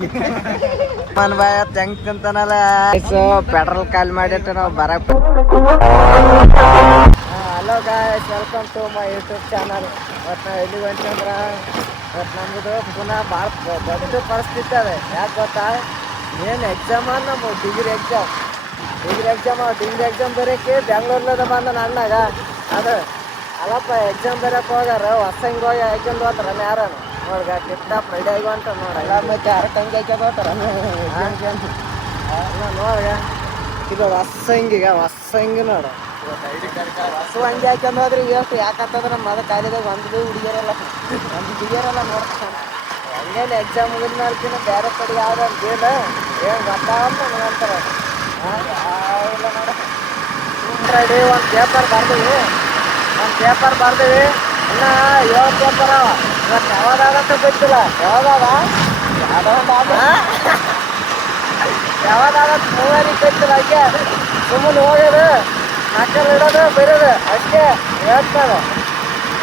ಮನ್ ಬಾಯ ಹೆಂಗ್ ತಿಂತಾನಲ್ಲ ಪೆಟ್ರೋಲ್ ಖಾಲಿ ಮಾಡಿಟ್ಟು ನಾವು ಬರಕ್. Hello guys, welcome to my YouTube channel. ಮತ್ತು ನಾವು ಎಲ್ಲಿಗೆ ಅಂತಂದ್ರೆ ಮತ್ತು ನಮ್ಮದು ಪುನಃ ಭಾಳ ದೊಡ್ಡ ಪರಿಸ್ಥಿತಿ ಅದೇ. ಯಾಕೆ ಗೊತ್ತಾ, ಏನು ಎಕ್ಸಾಮ್ ನಮ್ಮ ಡಿಗ್ರಿ ಎಕ್ಸಾಮ್ ಬರೋಕ್ಕೆ ಬೆಂಗ್ಳೂರ್ಲದ ಬಂದ ನನ್ನಾಗ ಅದು ಅಲ್ಲಪ್ಪ ಎಕ್ಸಾಮ್ ಬರೋಕೆ ಹೋಗಾರ ಹೊಸಂಗೆ ಹೋಗಿ ಹಾಕ್ಯಂದು ಹೋಗ್ತಾರ ಯಾರು ನೋಡ್ಗ ಟಿಪ್ಟಾಪ್ ರೆಡಿ ಆಗಿ ಹೊಂಟ ನೋಡಲ್ಲ. ಮತ್ತೆ ಯಾರು ತಂಗಿ ಹಾಕ್ಯಂದು ಹೋಗ್ತಾರ ನೋಡ್ಗ ಇದು ಹೊಸಂಗಿ ನೋಡು. ಹೊಸ ಹಂಗೆ ಹಾಕ್ಯಂದು ಹೋದ್ರಿ ಎಷ್ಟು ಯಾಕಂತಂದ್ರೆ ನಮ್ಮ ಮದ ಕಾಲಿದಾಗ ಒಂದು ಹುಡುಗಿಯರಲ್ಲ ನೋಡ್ತಾನೆ. ಹಂಗೇನು ಎಕ್ಸಾಮ್ ಮುಗಿದ ಮೇಲ್ಕಿನ ಬೇರೆ ಕಡೆ ಯಾವ್ದು ಅಂತ ಇಲ್ಲ ಏನು ಗೊತ್ತಾಗಲ್ಲ ಅಂತಾರೆ. ಯಾವಿಲ್ಲ ನೋಡ ರೆಡಿ ಒಂದು ಪೇಪರ್ ಬರ್ದೀವಿ ಇನ್ನು 7 ಪೇಪರ್ ಅವ. ಇವತ್ತು ಯಾವ್ದಾಗಂತ ಗೊತ್ತಿಲ್ಲ. ಯಾವ್ದಾಗಂತ ಮೂವರಿಗೆ ಗೊತ್ತಿಲ್ಲ. ಹಂಗೆ ಸುಮ್ಮನೆ ಹೋಗೋದು ನಕ್ಕಲ್ಲಿ ಇಡೋದು ಬರೋದು ಅಷ್ಟೇ ಹೇಳ್ತಾರೆ.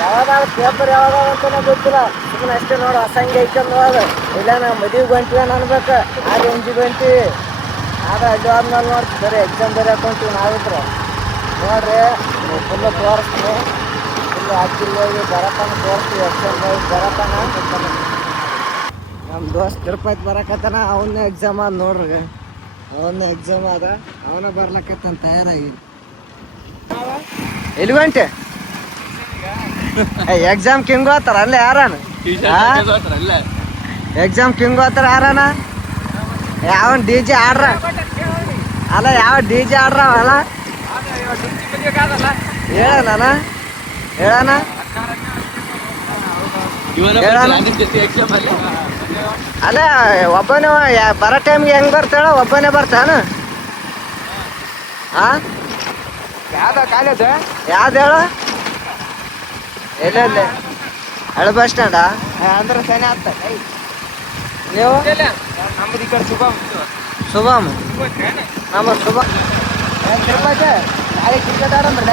ಯಾವ್ದಾಗ ಪೇಪರ್ ಯಾವ್ದಾಗಂತಾನೆ ಗೊತ್ತಿಲ್ಲ. ಸುಮ್ಮನೆ ಅಷ್ಟೇ ನೋಡು ಹೊಸಂಗೆ ಐಕಂದು ಹೋದು. ಇಲ್ಲ ನಾವು ಮದುವೆಗೆ ಹೊಂಟಿವಿ ಅನ್ಬೇಕು ಆ ರೇಂಜಿಗೆ ಹೊಂಟಿವಿ. ಆದ್ರೆ ಅಲ್ಲಿ ಆದ್ಮೇಲೆ ನೋಡಿ ಬರೀ ಎಕ್ಸಾಮ್ ಬರೆಯಕ್ಕೆ ಹೊಂಟಿವಿ ನಾವಿದ್ರು ನೋಡ್ರಿ. ಫುಲ್ಲು ತೋರಿಸ್ತೀನಿ, ಫುಲ್ಲು ಹಾಕಿಲ್ ಹೋಗಿ ಬರತಾನ ತೋರಿಸ್ತೀವಿ. ಎಕ್ಸಾಮ್ ಹೋಗಿ ಬರತಾನ ನಮ್ಮ ದೋಸ್ತ್ ತಿರುಪತಿ ಬರಕತ್ತಾನ. ಅವನ್ನ ಎಕ್ಸಾಮ್ ಅದ ನೋಡ್ರಿ, ಅವನ್ನ ಎಕ್ಸಾಮ್ ಅದ. ಅವನ ಬರ್ಲಕತ್ತಾನ ತಯಾರಾಗಿ. ಎಲ್ಲಿ ಹೊಂಟೆ? ಎಕ್ಸಾಮ್ ಕಿಂಗ್ ಹೋಗ್ತಾರ ಅಲ್ಲೇ ಯಾರಾನ? ಎಕ್ಸಾಮ್ ಕಿಂಗ್ ಹೋಗ್ತಾರ ಯಾರಾನ? ಯಾವನ್ ಡಿ ಜೆ ಆಡ್ರ ಅಲ್ಲ, ಯಾವ ಡಿ ಜೆ ಆಡ್ರ ಅಲ್ಲ ಹೇಳಣ ಅಲ್ಲ. ಒಬ್ಬನೇ ಬರೋ ಟೈಮ್ಗೆ ಹೆಂಗ್ ಬರ್ತಾಳ? ಒಬ್ಬನೇ ಬರ್ತಾನ? ಕಾಲೇಜ್ ಯಾವ್ದು ಹೇಳು? ಎಲ್ಲೆಲ್ಲಿ? ಹಳೆ ಬಸ್ ಸ್ಟ್ಯಾಂಡಾ? ಅಂದ್ರೆ ಸನಿ ಆಗ್ತ. ನೀವು ನಮ್ದು ಈ ಕಡೆ ಶುಭಮ್ ನಮ್ಮ ತಿರುಪತಿ ನಾಳೆ ಕ್ರಿಕೆಟ್ ಆಡಂಬ್ರಿ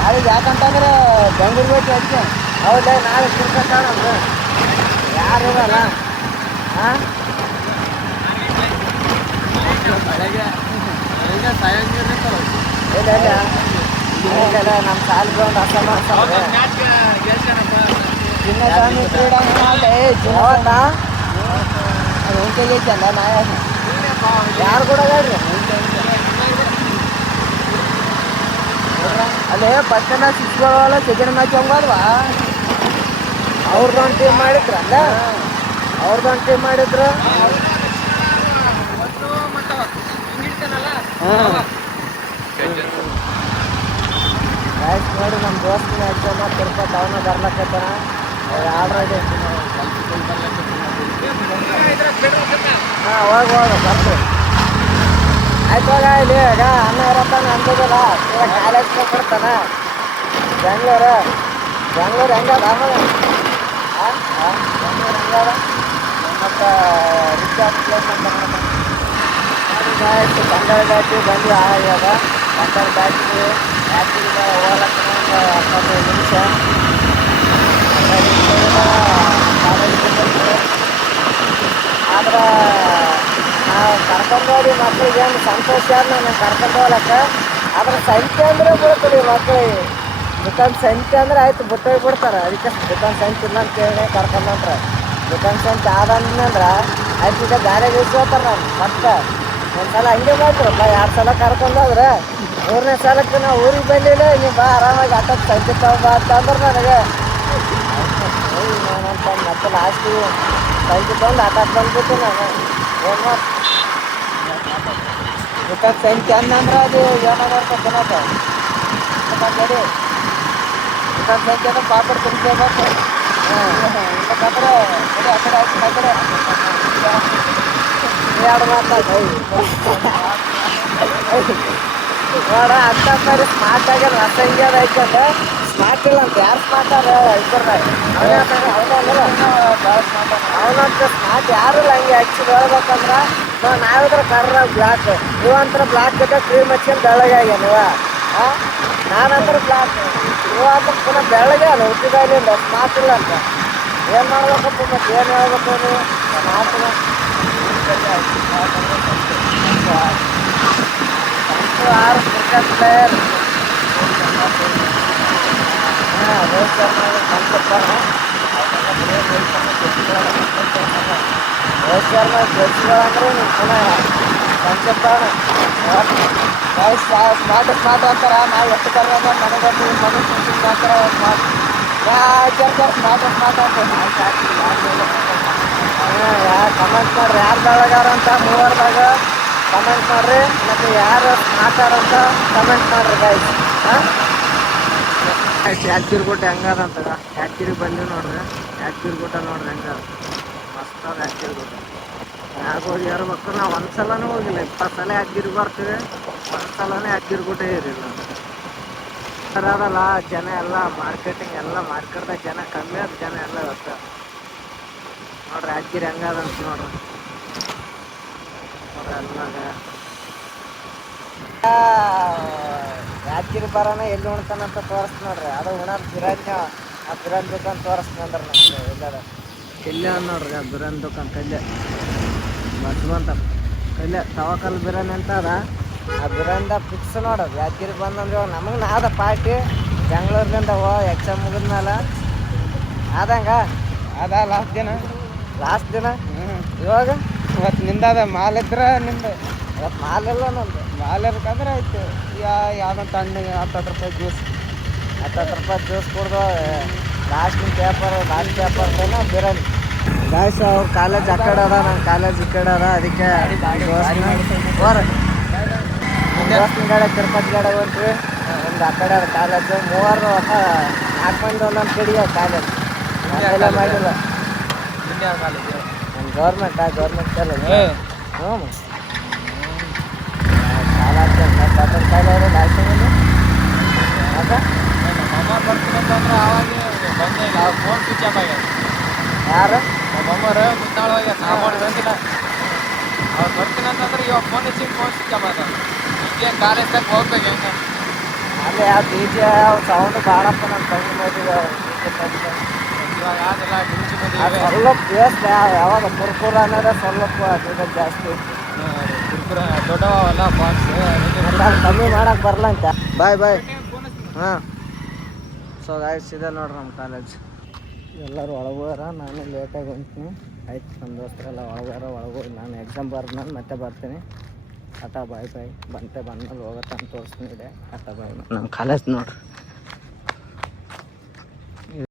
ನಾಳೆಗೆ. ಯಾಕಂತಂದ್ರೆ ಬೆಂಗ್ಳೂರಿಗೆ ಹೋಯ್ತು ಅಷ್ಟೇ. ಹೌದಾ, ನಾಳೆ ಕ್ರಿಕೆಟ್ ಆಡಂಬ್ರಿ. ಯಾರು ಇರಲ್ಲ ಇಲ್ಲ ನಮ್ಮ ಸಾಲ್ ಗ್ರೌಂಡ್ ಅರ್ಥ ಮಾಡ್ತಾರೆ. ಚಿನ್ನಸ್ವಾಮಿ ಕ್ರೀಡಾಂಗಣ ಹೊಂಟೈತಲ್ಲ ನಾ ಯಾರು ಕೂಡ ಹೇಳ್ರಿ ಅಲ್ಲೇ ಫಸ್ಟ್ ಮ್ಯಾಚ್ ಸಿಕ್ಸ್ಗಳಲ್ಲ, ಸೆಕೆಂಡ್ ಮ್ಯಾಚ್ ಹಂಗಲ್ವಾ? ಅವ್ರದ್ದೊಂದು ಟೀಮ್ ಮಾಡಿದ್ರ ಅಲ್ಲ, ಅವ್ರದ್ದೊಂದು ಟೀಮ್ ಮಾಡಿದ್ರು. ಆಯ್ತು ನೋಡಿ, ನಮ್ಮ ದೋಸ್ತಿನ ಎಕ್ಸಾಮ್ ತಿರುಪತಿ ಅವನ ಬರ್ಲಕ್ಕತ್ತಾನ ಆಲ್ರೆಡಿ. ಹಾಂ ಹೋಗಿ ಬರ್ತೀವಿ. ಆಯ್ತು ಹೋಗ. ಇಲ್ಲಿ ಈಗ ಅನ್ನ ಇರತ್ತಾನ ಅನ್ಬೋದಲ್ಲ, ಈಗ ಕಾಲೇಜ್ ಕೊಡ್ತಾನ. ಬೆಂಗ್ಳೂರು ಹೆಂಗದ ಆಮೇಲೆ? ಬೆಂಗ್ಳೂರು ಹೆಂಗದ ಮತ್ತು ರಿಚಾರ್ಜ್ ಪ್ಲೇಸ್ ಅಂತ ಆಯ್ತು. ಕನ್ನಡ ದಾಟಿ ಬಂದು ಆಗ್ಯದ. ಕನ್ನಡ ದಾಟಿ ಯಾತ್ರೆಗೆ ಹೋಗಕ್ಕೆ ಒಂದು 15 ನಿಮಿಷ. ಆದ್ರೆ ನಾವು ಕರ್ಕೊಂಡು ಹೋಗಿ ಮಕ್ಳಿಗೆ ಏನು ಸಂತೋಷ ನಾನು ಕರ್ಕೊಂಡು ಹೋಗ್ಲಕ್ಕ. ಆದ್ರೆ ಸಂಖ್ಯೆ ಅಂದರೆ ಬೀಳ್ತೀವಿ ಮಕ್ಳಿಗೆ. ದುಕಾನ್ ಸಂಖ್ಯೆ ಅಂದ್ರೆ ಆಯ್ತು ಬಿಟ್ಟೋಗಿ ಬಿಡ್ತಾರೆ. ಅದಕ್ಕೆ ದುಕಾನ್ ಸಂಖ್ಯೆ ಇಲ್ಲ ಅಂತ ಹೇಳಿ ಕರ್ಕೊಂಡು ಹೊಂಟ್ರೆ. ದುಕಾನ್ ಸಂಖ್ಯೆ ಆದಂದ್ರೆ ಆಯ್ತು ಈಗ ಗಾಡಿ ಇಳಿಸ್ಕೋತಾರೆ. ನಾನು ಮತ್ತೆ ಒಂದ್ಸಲ ಹಂಗೆ ಮಾಡ್ತಿರಪ್ಪ, 2 ಸಲ ಕರ್ಕೊಂಡೋದ್ರೆ 3ನೇ ಸಲಕ್ಕೆ ನಾವು ಊರಿಗೆ ಬಂದಿಲ್ಲ. ನೀವು ಬಾ ಆರಾಮಾಗಿ ಆಟಕ್ಕೆ ಸಂಜೆ ತಗೊಂಬಾ ಅಂತ ಅಂದ್ರೆ ನನಗೆ ನಾನಂತ ಮತ್ತೆ ಲಾಸ್ಟಿಗೆ ಸಂಜೆ ತಗೊಂಡು ಆಟಕ್ಕೆ ಬಂದ್ಬಿಟ್ಟು ನಾನು ಏನು ಮಾಡಿ ದುಕಾನ್ ಸಂಖ್ಯೆ ಅನ್ನಂದ್ರೆ ಅದು ಏನೋ ಮಾಡ್ಕೊಂಡು ತಿನ್ನೋದು ದುಕಾನ್ ಸಂಖ್ಯೆ ಅಂದ್ರೆ ಪಾಪಡ್ ತಿನ್ಕೋಬೇಕು. ಯಾಕಂದ್ರೆ ಆ ಕಡೆ ಆಯ್ತು ಆ ಕಡೆ 2 ಮಾತಾಡ ನೋಡ ಅಂತ ಬರೀ ಸ್ಮಾರ್ಟ್ ಆಗ್ಯದ. ರಸ ಹಿಂಗೆ ಅದ ಐತಂದ್ರೆ ಸ್ಮಾರ್ಟ್ ಇಲ್ಲ ಅಂತ ಯಾರು ಸ್ಮಾರ್ಟ್ ಅದ ಇಬ್ಬರ ಅವನಂತ ಸ್ಮಾರ್ಟ್ ಯಾರಿಲ್ಲ. ಹಂಗೆ ಆ್ಯಕ್ಚುಲಿ ಹೇಳ್ಬೇಕಂದ್ರೆ ನಾವಿದ್ರೆ ಕರ್ರ ಬ್ಲಾಕ್, ನೀವಂತರ ಬ್ಲಾಕ್ ಜೊತೆ ಕ್ರೀಮ್ ಹಚ್ಕೊಂಡು ಬೆಳ್ಳಗೆ ಆಗ್ಯ ನೀವು. ನಾನಂತರ ಬ್ಲಾಕ್, ನೀವಂತರ ಪುನಃ ಬೆಳ್ಳಗೆ ಅಲ್ಲ ಹುಟ್ಟಿದಾಗಲಿಂದ ಸ್ಮಾರ್ಟ್ ಇಲ್ಲ ಅಂತ. ಏನು ಮಾಡ್ಬೇಕಪ್ಪ ಮತ್ತೆ ಏನು ಹೇಳ್ಬೇಕು? ನೀವು smart 6 cricket player. Rohit Sharma concept Rohit Sharma ಗೆಲ್ಸ್ಗಳಂದ್ರೆ ನೀವು ಪುನಃ ಕಾನ್ಸೆಪ್ಟ್ ಸ್ಮಾರ್ಟ್ ಸ್ಮಾರ್ಟ್ ಅಂತಾರ. ನಾವು ಎಷ್ಟು ಬರೋದ ನನಗಂತೂ ಮನೆ ಸುಂಚಿಂಗ್ ಅಂತಾರ ಸ್ಮಾರ್ಟ್ ಸ್ಮಾರ್ಟ್ ಸ್ಮಾರ್ಟ್ ಅಂತ ಕಮೆಂಟ್ ಮಾಡ್ರಿ ಯಾರು ಬೆಳಗಾರ ಅಂತ ಮೂವರ್ದಾಗ ಕಮೆಂಟ್ ಮಾಡ್ರಿ. ಮತ್ತು ಯಾರು ಮಾತಾಡಂತ ಕಮೆಂಟ್ ಮಾಡ್ರಿ ಗೈಸ್. ಯಾದಗಿರಿ ಗುಡ್ಡ ಹೆಂಗದ ಅಂತಗ ಯಾದಗಿರಿ ಬಂದಿವಿ ನೋಡ್ರಿ. ಯಾದಗಿರಿ ಗುಡ್ಡ ನೋಡ್ರಿ ಹೆಂಗದ ಮಸ್ತ್ ಅದ ಯಾದಗಿರಿ ಗುಡ್ಡ. ಯಾಕೆ ಹೋಗಿ ಇರ್ಬೇಕು ನಾವು ಒಂದ್ಸಲನೂ ಹೋಗಿಲ್ಲ. 20 ಸಲ ಯಾದಗಿರಿ ಬರ್ತೀವಿ, ಒಂದ್ಸಲನೇ ಯಾದಗಿರಿ ಗುಡ್ಡ ಏರಿಲ್ಲ. ಅದಲ್ಲ ಜನ ಎಲ್ಲ ಮಾರ್ಕೆಟಿಂಗ್ ಎಲ್ಲ ಮಾರ್ಕೆಟ್ದಾಗ ಜನ ಕಮ್ಮಿ ಆದ ಜನ ಎಲ್ಲ ಇವತ್ತು ನೋಡ್ರಿ ಯಾದಗಿರಿ ಹೆಂಗದಂತ ನೋಡ್ರಿ. ಯಾದಗಿರಿ ಬರೋಣ ಎಲ್ಲಿ ಉಣ್ತಾನಂತ ತೋರಿಸ್ತು ನೋಡ್ರಿ. ಅದು ಉಣೋದು ಬಿರಿಯಾನಿ. ಆ ಬಿರಿಯಾನಿ ದುಕಾನ್ ತೋರಿಸ್ತೀನಿ ಅಂದ್ರೆ ನಮ್ಗೆ ಎಲ್ಲಾರ ಕಲ್ಯ ನೋಡ್ರಿ. ಆ ಬಿರಿಯಾನಿ ದುಕಾನ್ ಕಲ್ಯ ಬಸ್ವಂತ ಕಲ್ಯ ತವಕಲ್ ಬಿರಿಯಾನಿ ಅಂತ ಅದ. ಆ ಬಿರಿಯಾನಿದಾಗ ಫಿಕ್ಸ್ ನೋಡೋದು ಯಾದಗಿರಿ ಬಂದಂದ್ರೆ ಇವಾಗ ನಮಗೆ ನಾದ ಪಾರ್ಟಿ ಬೆಂಗ್ಳೂರ್ಲಿಂದ ಎಕ್ಸಾಮ್ ಮುಗಿದ್ಮೇಲೆ ಆದಂಗ ಅದ ಲಾಸ್ಟ್ ದಿನ ಇವಾಗ ಇವತ್ತು ನಿಂದದ ಮಾಲ್ ಇದ್ರೆ ನಿಂದು. ಇವತ್ತು ಮಾಲೆಲ್ಲ ನಮ್ದು ಮಾಲ್ ಇರ್ಬೇಕಂದ್ರೆ ಆಯ್ತು. ಯಾವ್ದಂತ ಹಣ್ಣಿಗೆ 10 ರೂಪಾಯಿ ಜ್ಯೂಸ್ 10 ರೂಪಾಯಿ ಜ್ಯೂಸ್ ಕುಡ್ದು ಲಾಸ್ಟ್ ಪೇಪರ್ ಬಿರಿಯಾನಿ. ಗಾಯ್ಸ್ ಅವ್ರ ಕಾಲೇಜ್ ಆ ಕಡೆ ಅದ, ನನ್ನ ಕಾಲೇಜ್ ಈ ಕಡೆ ಅದ. ಅದಕ್ಕೆ ದೋಸ್ತಿನ ಗಾಡಿ ತಿರುಪತಿ ಗಾಡಿ ಹೊಂಟ್ರಿ. ಒಂದು ಆ ಕಡೆ ಅದ ಕಾಲೇಜು. ಮೂವರು ಒಟ್ಟು 4 ಮಂದಿ ಒಂದೊಂದು ಕಡೆಗೆ ಕಾಲೇಜ್ ಎಲ್ಲ ಮಾಡಿಲ್ಲ. ನಮ್ಮ ಗೌರ್ಮೆಂಟ್ ಕಾಲೇಜ್. ಹ್ಞೂ ಸಾಲ ಆಗ್ತದೆ ಕಾಯಿಲೆ ಅವರು ಲಾಸ್ಟಿಂಗಲ್ಲಿ ಯಾಕೆ ಅಮ್ಮ ಬರ್ತೀನಂತಂದ್ರೆ ಆವಾಗ ಬಂದಿಲ್ಲ. ಫೋನ್ ಸ್ವಿಚ್ ಆಫ್ ಆಗ್ಯಾರ. ಯಾರು ನಮ್ಮಮ್ಮರು ಮುತ್ತಾಳವಾಗ ಸಾಮಾನು ಬಂದಿಲ್ಲ. ಅವ್ರು ಬರ್ತೀನಂತಂದ್ರೆ ಇವಾಗ ಫೋನ್ ಹಚ್ಚಿ ಫೋನ್ ಸ್ವಿಚ್ ಆಫ್ ಆದ. ಹಿಂಗೆ ಕಾಲೇಜ್ ತಕ್ಕ ಹೋಗ್ಬೇಕು ಹೆಂಗೆ ಅಲ್ಲಿ ಯಾವ DJ ಸೌಂಡ್ ಭಾಳಪ್ಪ ನಮ್ಮ ಕಣ್ಣು ಮಾಡಿದ. ಇವಾಗ ಯಾವ್ದೆಲ್ಲ ಡಿಂಚಿ ಸ್ವಲ್ಪ ಬೇಸ್ ಯಾವಾಗ ಕುರ್ಕುರ ಅನ್ನೋದೇ ಸ್ವಲ್ಪ ಅದು ಜಾಸ್ತಿ ಕುರ್ಕುರ ದೊಡ್ಡವಲ್ಲ ಬಾಕ್ಸ್ ಕಮ್ಮಿ ಮಾಡಕ್ಕೆ ಬರಲ್ಲ ಅಂತ. ಬಾಯ್ ಹಾಂ. ಸೊ ಗಾಯ್ಸ್ ಇದೆ ನೋಡ್ರಿ ನಮ್ಮ ಕಾಲೇಜ್. ಎಲ್ಲರೂ ಒಳಗೋರ, ನಾನು ಲೇಟಾಗಿ ಹೊಂತೀನಿ. ಆಯ್ತು ನಮ್ಮ ದೋಸ್ತರೆಲ್ಲ ಒಳಗೋಗಿ ನಾನು ಎಕ್ಸಾಮ್ ಬರ್ದು ಮತ್ತೆ ಬರ್ತೀನಿ. ಆಟ ಬಾಯ್ ಬಂದ್ಮೇಲೆ ಹೋಗತ್ತ ಅಂತ ತೋರಿಸ್ತೀನಿ. ಇದೆ ಆಟ ಬಾಯ್ ನಮ್ಮ ಕಾಲೇಜ್ ನೋಡ್ರಿ.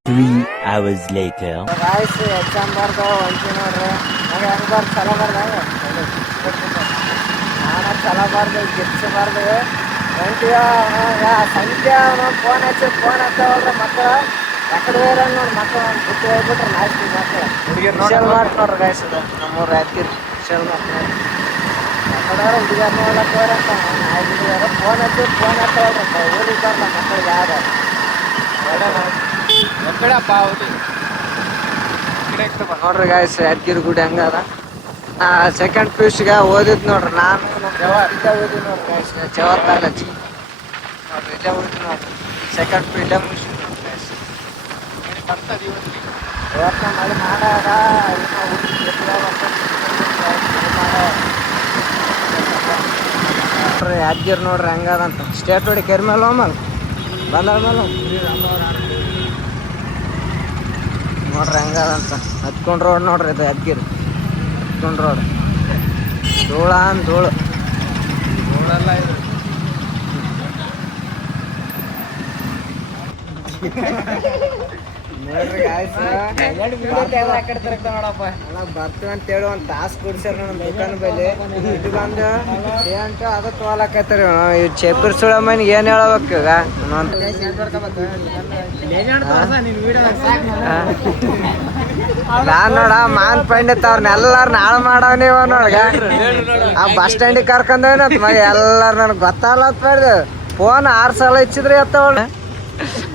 3 hours later. ಗಾಯ್ಸ್ ಎಕ್ಸಾಮ್ ಬರ್ದು ಹೊಂಟಿ ನೋಡ್ರಿ. ನನಗೆ ಹೆಂಗೆ ಬರ್ದು ಚಲೋ ಬರ್ದು ನಾನು ಚಲೋ ಬರ್ದು ಗಿರ್ಸಬಾರ್ದು ಹೊಂಟಿಯ ಸಂಖ್ಯೆ ಫೋನ್ ಹಚ್ಚಾವ್ರಿ ಮಕ್ಕಳು. ಯಾಕಡೆ ಹೋಗ್ರ ನೋಡಿ ಮಕ್ಕಳು ಬಿಟ್ಟು ಹೋಗ್ಬಿಟ್ರೆ ಲಾಸ್ಟ್ ಮಕ್ಕಳು ವಿಶಾಲ್ ಮಾರ್ಟ್ ನೋಡ್ರಿ ಗಾಯ್ಸ್. ಅದು ನಮ್ಮೂರು ಯಾದಗಿರಿ ವಿಶಾಲ್ ಮಾರ್ಟ್ ನೋಡಿ. ಯಾಕಡೆ ಹುಡುಗಿಯರ್ ನೋಡ್ಲಕ್ಕೆ ಹೋಗ್ರಂತ ಹುಡುಗಿಯರು ಫೋನ್ ಹಚ್ಚವ್ರಿ ಊರಿಗೆ ಬರಲ್ಲ ಮಕ್ಕಳಿಗೆ ಯಾರು ನೋಡ್ರಿ ಗಾಯ್ಸ್. ಯಾದಗಿರಿ ಗುಡಿ ಹಂಗದ. ಸೆಕೆಂಡ್ PUC ಓದಿದ್ ನೋಡ್ರಿ. ನಾನು ಇಲ್ಲೇ ಓದಿ ನೋಡ್ರಿ ಗಾಯ್ಸ್. ಜವಾಹರ್ ಕಾಲೇಜ್ ನೋಡ್ರಿ ಇಲ್ಲೇ ಓದಿ ನೋಡ್ರಿ. ಸೆಕೆಂಡ್ PU ಇಲ್ಲೇ ಮುಗಿಸಿ ನೋಡ್ರಿ ಗಾಯ್ಸ್. ಇವತ್ತು ಮಳೆ ಮಾಡಾಗ ನೋಡ್ರಿ ಯಾದಗಿರಿ ನೋಡ್ರಿ ಹೆಂಗದಂತ. ಸ್ಟೇಟ್ ಹೊಡಿ ಕೆರಿ ಮೇಲೆ ಹೋಮಲ್ ಬಂದ ಮೇಲೆ ನೋಡ್ರಿ ಹೆಂಗದಂತ. ಹತ್ಕೊಂಡು ರೋಡ್ ನೋಡ್ರಿ ಇದು ಯಾದಗಿರಿ ಹತ್ಕೊಂಡು ರೋಡ್. ಧೂಳೆಲ್ಲ ಇದು ನೋಡ್ರಿ ಗಾಯ್ಸ್. ಬರ್ತೀವಿ ಅಂತೇಳಿ ಒಂದು ತಾಸು ಕುಡ್ಸ್ಯಾರ ನಮ್ಮ ದುಕಾನ್ ಬಲ್ಲಿ. ಇದು ಬಂದು ಏನಂತ ಅದು ತೋಲಕೈತರಿ. ಈ ಚೇಪರ್ ಸುಳಮ್ಮನಿಗೆ ಏನು ಹೇಳ್ಬೇಕು ಈಗ? ನಾನ್ ನೋಡ ಮಾನ್ ಪಂಡಿತ್ ಅವ್ರನ್ನೆಲ್ಲಾರು ನಾಳೆ ಮಾಡವ್ ನೀವ ನೋಡ್ಗ. ಆ ಬಸ್ ಸ್ಟ್ಯಾಂಡಿಗೆ ಕರ್ಕೊಂಡೇನತ್ ಮಗ ಎಲ್ಲಾರು ನನಗೆ ಗೊತ್ತಾಗಲ್ಲ ಅಂತ ಮಾಡಿದೆ. ಫೋನ್ 6 ಸಲ ಹಚ್ಚಿದ್ರೆ ಎತ್ತವಳ್ಳ.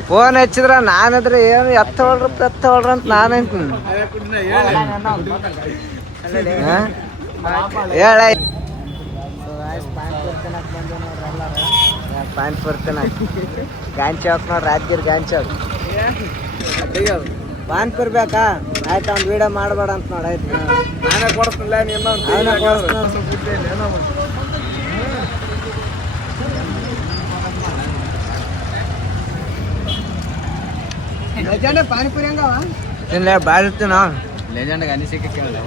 ಫೋನ್ ಹಚ್ಚಿದ್ರ ನಾನಿದ್ರೆ ಏನು ಎತ್ತವಳ್ರಿ ಅಂತ ನಾನು ಅಂತೀನಿ. ಹೇಳ ಪಾನಿಪುರಿ ತಿನ್ನಕ್ ಗಾಂಚಿ ಹಾಕ್ ನೋಡ್ರಿ ರಾಜ್ಯರ್ ಗಾಂಚಿ ಹಾಕ್ ಪಾನಿಪುರಿ ಬೇಕಾ? ಆಯ್ತು ಅವ್ನು ವೀಡಿಯೋ ಮಾಡಬೇಡ ಅಂತ ನೋಡಿ. ಆಯ್ತು ನಾನೇ ಕೊಡಿಸ್ತಿಲ್ಲ. ಪಾನಿಪುರಿ ಹಂಗವ ತಿನ್ಲೇ ಬಾರಿ ಇರ್ತೀನ ಲೆಜೆಂಡ್ ಅನಿಸಿಕೆ ಕೇಳಿದೆ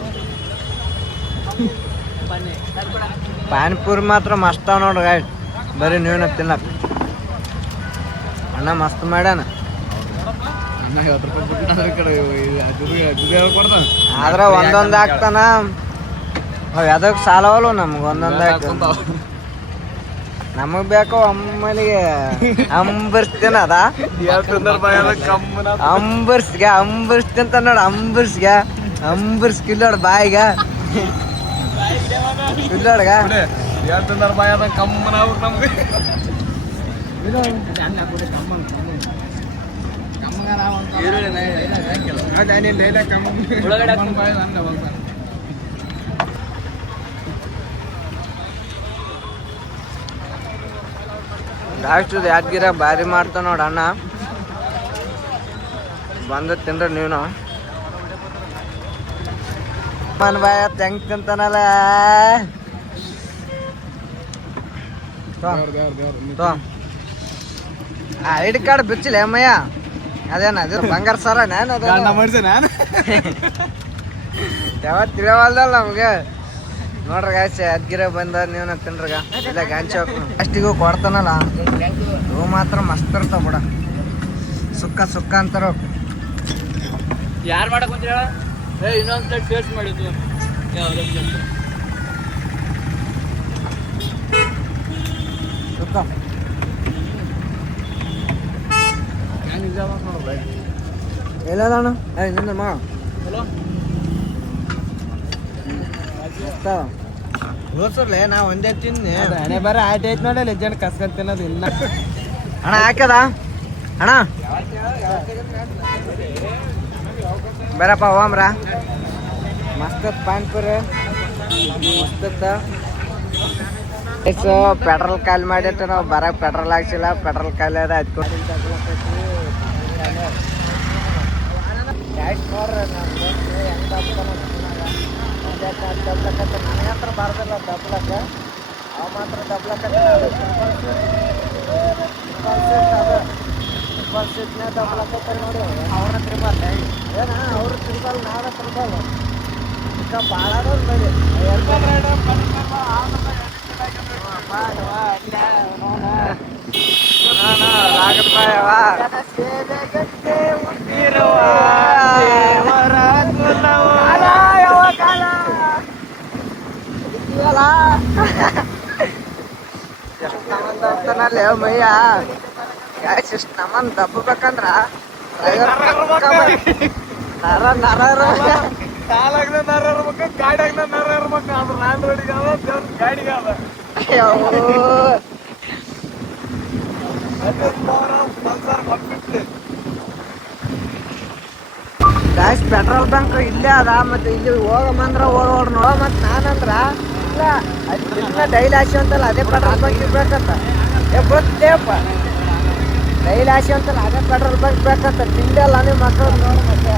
ಪಾನಿಪುರಿ ಮಾತ್ರ ಮಸ್ತ್ ಅವ ನೋಡ್ರಿ ಗಾಯ್ ಬರೀ ನೀವನ್ನ ತಿನ್ನಕ್ ಅಣ್ಣ ಮಸ್ತ್ ಮಾಡ್ಯಾನ ಅಣ್ಣ 50 ರೂಪಾಯಿ ಕೊಡ್ತಾನ ಆದ್ರ ಒಂದೊಂದ್ ಹಾಕ್ತಾನ ಅವ್ ಯಾವ್ದಕ್ ಸಾಲವಲ್ವ ನಮ್ಗೆ ಒಂದೊಂದ್ ನಮಗ್ ಬೇಕು ಒಮ್ಮಲಿಗೆ ಅಂಬರ್ಸ್ತೀನಿ ಅದ ಅಂಬರ್ಸ್ತಿಂತ ನೋಡ ಅಂಬರ್ಸ್ ಕಿಲ್ಲೋಡ್ ಬಾಯಿಗ ಕಿಲ್ಲೋಡ್ಗ ಲಾಸ್ಟ್ ಯಾದಗಿರ ಭಾರಿ ಮಾಡ್ತಾವ ನೋಡ ಅಣ್ಣ ಬಂದ ತಿನ್ರಿ ನೀನು ಮನ್ ಬಾಯ ಹೆಂಗ್ ತಿಂತಾನಲ್ಲ ಐಡಿ ಕಾರ್ಡ್ ಬಿಚ್ಚಿಲ್ಲ ಅಮ್ಮಯ್ಯ ಅದೇನ ಅದು ಬಂಗಾರ ಸರ ನಾನು ಅದು ಯಾವತ್ತು ತಿಳಿಯವಲ್ದಲ್ಲ ನಮ್ಗೆ ನೋಡ್ರಿ ಗಾಯ್ಸ್ ಯಾದಗಿರ ಬಂದ ನೀವನ್ನ ತಿನ್ರಗ ಇಲ್ಲ ಗಾಂಚಿ ಅಷ್ಟಿಗೂ ಕೊಡ್ತಾನಲ್ಲ ಇವು ಮಾತ್ರ ಮಸ್ತ್ ಇರ್ತಾವ ಬಿಡ ಸುಕ್ಕ ಅಂತಾರ ಯಾರು ಮಾಡಕ್ ಬಂದಿರ ಇನ್ನೊಂದ್ ಸೈಡ್ ಟೇಸ್ಟ್ ಮಾಡಿದ್ವಿ ಸುಕ್ಕ ಎಲ್ಲದಣ್ಣ ನಿಂದಮ್ಮ ಹೋಸರ್ಲೆ ನಾ ಒಂದೇ ತಿನ್ನಿ ಹಣೆ ಬರ ಆಟ ಐತ್ ನೋಡಿ ಲೆಜೆಂಡ್ ಕಸ್ಕೊಂಡ್ ತಿನ್ನೋದು ಇಲ್ಲ ಅಣ್ಣ ಹಾಕ್ಯದ ಅಣ್ಣ ಬರಪ್ಪ ಹೋಮ್ರ ಮಸ್ತ್ ಪಾನಿಪುರಿ ಮಸ್ತ್ ಪೆಟ್ರೋಲ್ ಖಾಲಿ ಮಾಡಿಟ್ಟು ನಾವು ಬರಕ್ ಪೆಟ್ರೋಲ್ ಹಾಕ್ಸಿಲ್ಲ ಪೆಟ್ರೋಲ್ ಖಾಲಿ ಅದ ಹಚ್ಕೊಂಡು ನನಗಂತ್ರ ಬಾರ್ದಿಲ್ಲ ದಬ್ಲಕ್ಕ ಅವ ಮಾತ್ರ ದಬ್ಲಕ್ಕ ದಬ್ಲಕ್ಕ ನೋಡಿ ಅವ್ರನ್ನ ತಿರ್ಬಾರ್ದ ಏನ ಅವ್ರು ತಿರ್ಬಲ್ ನಾವೇ ತಿರ್ಬಲ್ ಈಗ ಭಾಳ ಬರೀ ಎಷ್ಟು ನಮ್ಮಂದ ಅಂತಾನಲ್ಲಿ ಮಯ್ಯ ಗ್ಯಾಸ್ ಇಷ್ಟು ನಮ್ಮನ್ ದಬ್ಬಬೇಕಂದ್ರ ಗ್ಯಾಸ್ ಪೆಟ್ರೋಲ್ ಬಂಕ್ ಇಲ್ಲೇ ಅದ ಮತ್ತೆ ಇಲ್ಲಿ ಹೋಗಮಂದ್ರ ಹೋಗೋಡ್ ನೋಡ ಮತ್ ನಾನಂದ್ರ ಇಲ್ಲ ಅದನ್ನ ಡೈಲಿ ಆಸೆ ಅಂತಲ್ಲ ಅದೇ ಪೆಟ್ರೋಲ್ ಬಂಕ್ ಇರ್ಬೇಕಂತ ಗೊತ್ತೇಪ್ಪ ಡೈಲಿ ಆಸೆ ಅಂತಲ್ಲ ಅದೇ ಪೆಟ್ರೋಲ್ ಬಂಕ್ ಬೇಕಂತ ತಿಂಡಲ್ಲ ನಿಮ್ಮ ಮಕ್ಕಳು ನೋಡ ಮತ್ತೆ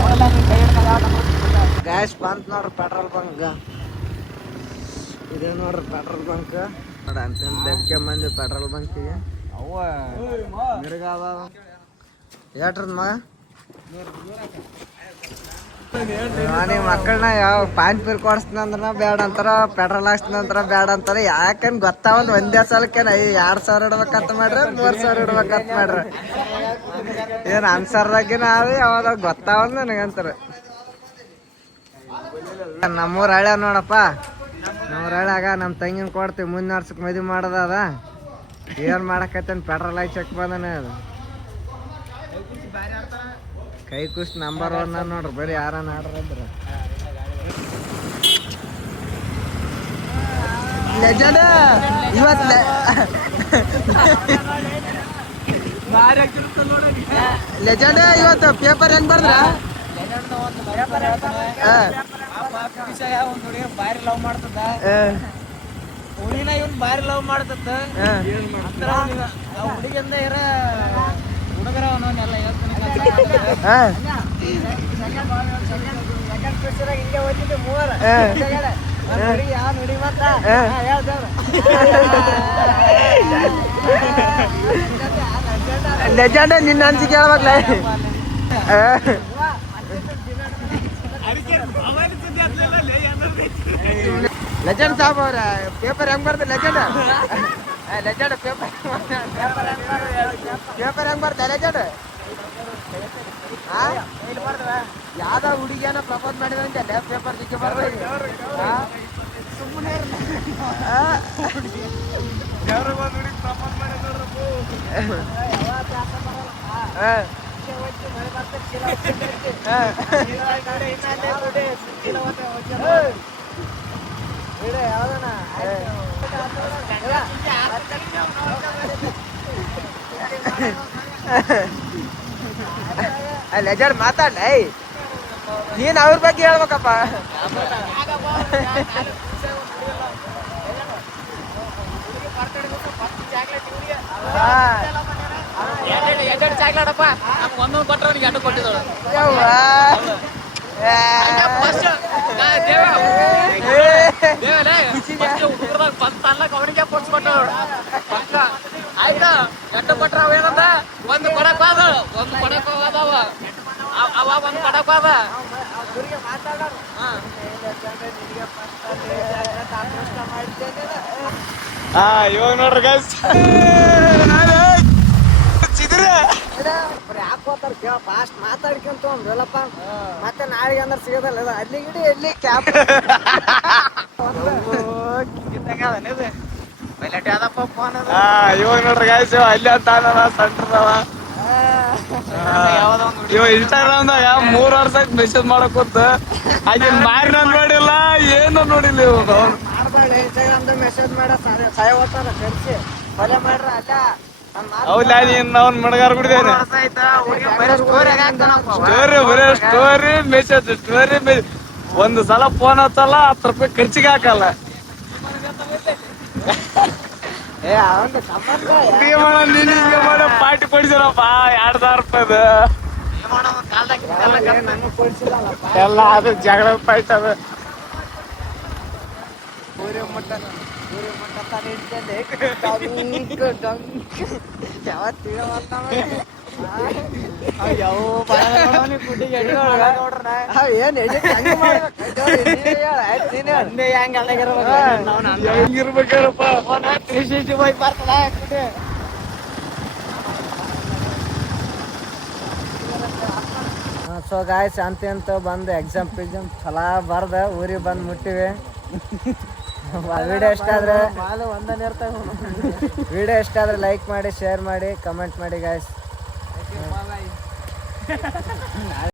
ಗ್ಯಾಸ್ ಬಂತ ನೋಡ್ರಿ ಪೆಟ್ರೋಲ್ ಬಂಕ್ ಇದೇ ನೋಡ್ರಿ ಪೆಟ್ರೋಲ್ ಬಂಕ್ ನೋಡ ಅಂತ ಮಂದಿ ಪೆಟ್ರೋಲ್ ಬಂಕಿಗೆ ಮಿರ್ಗಾವ ಏಟ್ರದ ಮಗ ನಿಮ್ಮ ಮಕ್ಕಳನ್ನ ಯಾವ ಪಾನಿಪುರಿ ಕೊಡಿಸ್ನಂದ್ರ ಬೇಡ ಅಂತಾರ ಪೆಟ್ರೋಲ್ ಹಾಕ್ಸ್ನಂದ್ರ ಬೇಡ ಅಂತಾರ ಯಾಕನ್ ಗೊತ್ತಾವಲ್ ಒಂದೇ ಸಲಕ್ಕೇನ 2,000 ಇಡ್ಬೇಕಂತ ಮಾಡ್ರಿ 3,000 ಇಡ್ಬೇಕಂತ ಮಾಡ್ರಿ ಏನ್ ಅನ್ಸರ್ದಾಗಿನ ಅವ ಯಾವಾಗ ಗೊತ್ತಾವಲ್ ನನಗಂತಾರ ನಮ್ಮೂರ್ ಹಳ್ಳ ನೋಡಪ್ಪ ನಮ್ಮೂರ್ ಹಳ್ಳ್ಯಾಗ ನಮ್ಮ ತಂಗಿನ ಕೊಡ್ತೀವಿ ಮುಂದಿನ ವರ್ಷಕ್ಕೆ ಮದುವೆ ಮಾಡೋದ ಏನ್ ಮಾಡಕತ್ತೇನ್ ಪೆಟ್ರೋಲ್ ಹಾಕಿ ಚೆಕ್ ಬಂದನ ಅದು ಕೈ ಕುಸ್ ನಂಬರ್ 1 ನೋಡ್ರಿ ಬರೀ ಯಾರನ್ನ ಆರ್ಡರ್ ಅಂದ್ರ ಲೆಜೆಂಡ್ ಇವತ್ತು ಲೆಜೆಂಡ್ ಇವತ್ತು ಪೇಪರ್ ಹೆಂಗ್ ಬರ್ದ್ರ ಬಾರಿ ಲವ್ ಮಾಡ್ತದ ಹುಡುಗಿನ ಇವನ್ ಬಾರಿ ಲವ್ ಮಾಡ್ತದ ಹುಡುಗಿಂದ ಇರ ಹುಡುಗರ ಅವನೆಲ್ಲ ಹಿಂಗೆ ಓದಿದ್ದು 3 ಯಾವ ನುಡಿ ಮಾತ್ರ ಲೆಜೆಂಡ್ ನಿನ್ನ ಅನ್ಸಿಕೆ ಹೇಳ್ಬೇಕಲ್ಲ ಲೆಜೆಂಡ್ ಸಾಬ್ ಅವ್ರ ಪೇಪರ್ ಹೆಂಗ್ ಬರ್ತ ಲೆಜೆಂಡ್ ಲೆಜೆಂಡ್ ಪೇಪರ್ ಹೆಂಗ್ ಬರ್ತ ಲೆಜೆಂಡ್ ಯಾವ್ದ ಹುಡುಗಿಯನ್ನ ಪ್ರಪೋಸ್ ಮಾಡಿದಂತೆ ಪೇಪರ್ ದಿಕ್ಕೆ ಬರ್ಬೇಕು ಸುಮ್ಮನೆ ಲೆಜರ್ ಮಾತಾಡ ನೀನ್ ಅವ್ರ ಬಗ್ಗೆ ಹೇಳ್ಬೇಕಪ್ಪ ಚಾಕ್ಲೇಟಪ್ಪ ಒಂದೊಂದು ಕೊಟ್ಟರೆ ಅವ್ನಿಗೆ ಎರಡು ಕೊಟ್ಟಿದ್ದಳು ಅವನಿಗೆ ಪೋಸ್ಟ್ ಕೊಟ್ಟವಳು ಪಕ್ಕ ಆಯ್ತಾ ಎರಡು ಕೊಟ್ರ ಅವೇನಂದ ಒಂದು ಕೊಡಕ್ ಹೋದ ಒಂದು ಕೊಡಕ್ ಹೋಗದವ ಅವ ಒಂದು ಕೊಡಕ್ ಹೋದ ಇವಾಗ ನೋಡ್ರಿ ಗೈಸ್ ಯಾಕೋತಾರ ಕೇಳ ಫಾಸ್ಟ್ ಮಾತಾಡ್ಕೊಂತ ಅಂದ್ರಲ್ಲಪ್ಪ ಮತ್ತೆ ನಾಳೆಗೆ ಅಂದ್ರೆ ಸಿಗೋದಲ್ಲ ಅಲ್ಲಿ ಗಿಡಿ ಎಲ್ಲಿ ಕ್ಯಾಪ್ ಇವಾಗ ನೋಡ್ರಿ ಗೈಸ್ ಅಲ್ಲಿ ಅಂತ ಸೆಂಟ್ರದವ ಇವ ಇನ್ಸ್ಟಾಗ್ರಾಮ್ದಾಗ 3 ವರ್ಷ ಮೆಸೇಜ್ ಮಾಡಕ್ ಕೂತ ಆಕೆ ಮಾರಿನ ನೋಡಿಲ್ಲ ಏನು ನೋಡಿಲ್ಲ ಇವಾಗ ಇನ್ಸ್ಟಾಗ್ರಾಮ್ದಾಗ ಮೆಸೇಜ್ ಮಾಡ ಸಹಾಯ ಓದ್ತಾರ ಕರ್ಸಿ ಫಾಲೋ ಮಾಡ್ರ ಅಲ್ಲ ಹೌದಾ ನೀನ್ ಅವ್ನ ಮಣಗಾರ ಕುಡಿದೇನೆ ಸ್ಟೋರಿ ಮೆಸೇಜ್ ಒಂದು ಸಲ ಫೋನ್ ಹಚ್ಚಲ್ಲ 10 ರೂಪಾಯಿ ಖರ್ಚಿಗೆ ಹಾಕಲ್ಲ ಏ ಅವಂದು ಸಂಬಂಧ ಪಾರ್ಟಿ ಕೊಡಿಸಿರಪ್ಪ 2000 ರೂಪಾಯಿದ ನಂಗೆ ಕೊಡ್ಸಿಲ್ಲಪ್ಪ ಎಲ್ಲ ಅದು ಜಗಳ ಪಾಯ್ತ ಅದ ಸೂರ್ಯ ಮಟ್ಟ ತಾನೇ ಇಡ್ತೇನೆ ಯಾವತ್ತು ಏನ್ ಹೆಂಗಿರ್ಬೇಕಪ್ಪ ಸೊ ಗಾಯ್ಸ್ ಅಂತ ಬಂದು ಎಕ್ಸಾಮ್ ಚಲೋ ಬರ್ದ ಊರಿಗೆ ಬಂದು ಮುಟ್ಟಿವಿ ವಿಡಿಯೋ ಇಷ್ಟ ಆದ್ರೆ ಲೈಕ್ ಮಾಡಿ ಶೇರ್ ಮಾಡಿ ಕಮೆಂಟ್ ಮಾಡಿ ಗಾಯ್ಸ್